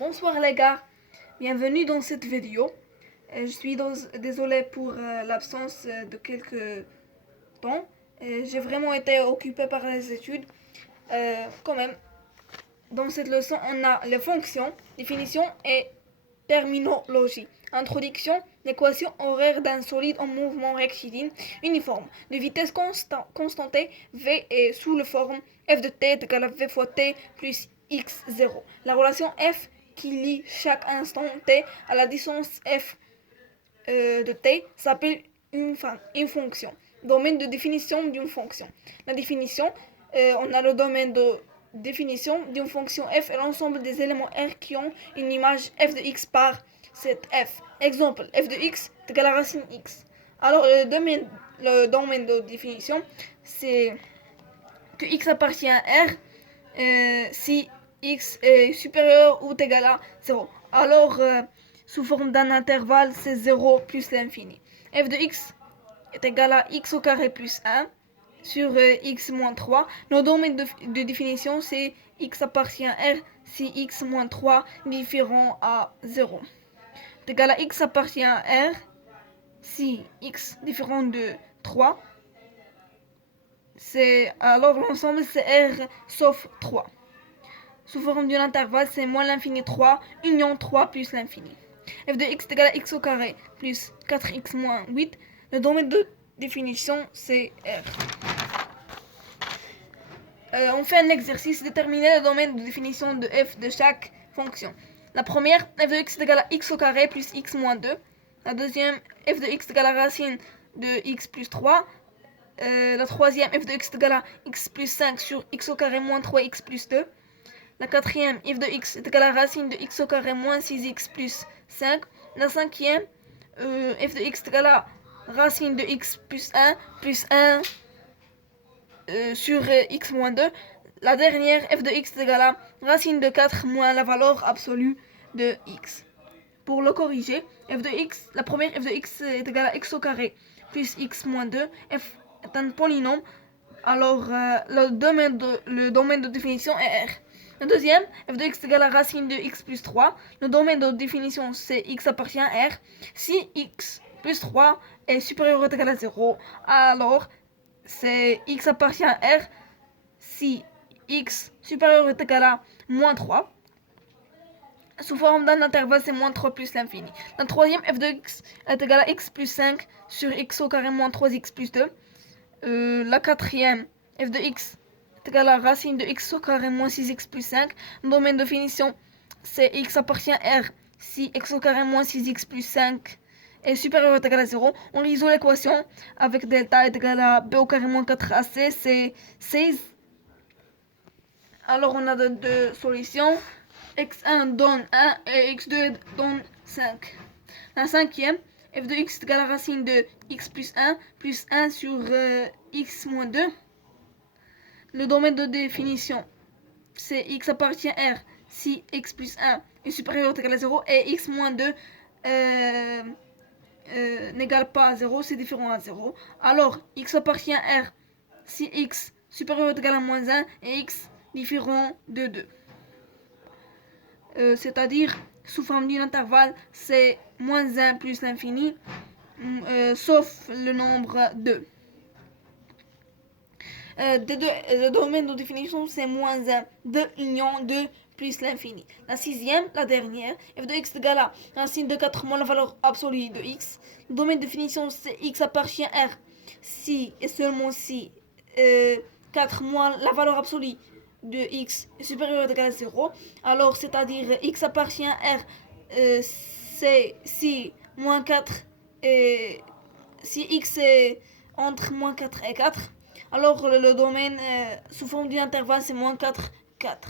Bonsoir les gars, bienvenue dans cette vidéo. Je suis désolé pour l'absence de quelques temps. J'ai vraiment été occupé par les études. Quand même, dans cette leçon, on a les fonctions, définition et terminologie. Introduction, l'équation horaire d'un solide en mouvement rectiligne uniforme de vitesse constante v est sous la forme f de t est égal à v fois t plus x0. La relation f qui lie chaque instant t à la distance f de t s'appelle une fonction. Domaine de définition d'une fonction. La définition, on a le domaine de définition d'une fonction f et l'ensemble des éléments R qui ont une image f de x par cette f. Exemple, f de x est égal à racine x. Alors le domaine de définition, c'est que x appartient à R si x est supérieur ou égal à 0. Alors, sous forme d'un intervalle, c'est 0 plus l'infini. F de x est égal à x au carré plus 1 sur x moins 3. Le domaine de définition, c'est x appartient à R si x moins 3 différent à 0. C'est égal à x appartient à R si x différent de 3. Alors l'ensemble c'est R sauf 3. Sous forme d'un intervalle, c'est moins l'infini 3, union 3 plus l'infini. F de x est égal à x au carré plus 4x moins 8. Le domaine de définition, c'est R. On fait un exercice, déterminer le domaine de définition de f de chaque fonction. La première, f de x est égal à x au carré plus x moins 2. La deuxième, f de x est égal à racine de x plus 3. La troisième, f de x est égal à x plus 5 sur x au carré moins 3x plus 2. La quatrième, f de x est égal à racine de x au carré moins 6x plus 5. La cinquième, f de x est égal à racine de x plus 1 sur x moins 2. La dernière, f de x est égal à racine de 4 moins la valeur absolue de x. Pour le corriger, la première f de x est égal à x au carré plus x moins 2. F est un polynôme, alors le domaine de définition est R. La deuxième, f de x est égal à racine de x plus 3. Le domaine de définition, c'est x appartient à R. Si x plus 3 est supérieur ou égal à 0, alors c'est x appartient à R si x supérieur ou égal à moins 3. Sous forme d'un intervalle, c'est moins 3 plus l'infini. La troisième, f de x est égal à x plus 5 sur x au carré moins 3x plus 2. La quatrième, f de x est égal à racine de x au carré moins 6x plus 5. Le domaine de définition, c'est x appartient à R si x au carré moins 6x plus 5 est supérieur ou égal à 0. On résout l'équation avec delta est égal à b au carré moins 4ac, c'est 16. Alors on a deux solutions. x1 donne 1 et x2 donne 5. La cinquième, f de x est égal à racine de x plus 1 sur x moins 2. Le domaine de définition, c'est x appartient à R si x plus 1 est supérieur ou égal à 0 et x moins 2 n'égale pas à 0, c'est différent à 0. Alors, x appartient à R si x supérieur ou égal à moins 1 et x différent de 2. C'est-à-dire, sous forme d'un intervalle, c'est moins 1 plus l'infini, sauf le nombre 2. Le domaine de définition, c'est moins 1 de union 2 plus l'infini. La sixième, la dernière, f de x est égal à racine de 4 moins la valeur absolue de x. Le domaine de définition, c'est x appartient à R si et seulement si 4 moins la valeur absolue de x est supérieur ou égal à 0. Alors, c'est-à-dire x appartient à R c'est si moins 4 et si x est entre moins 4 et 4. Alors le domaine sous forme d'un intervalle, c'est moins 4, 4.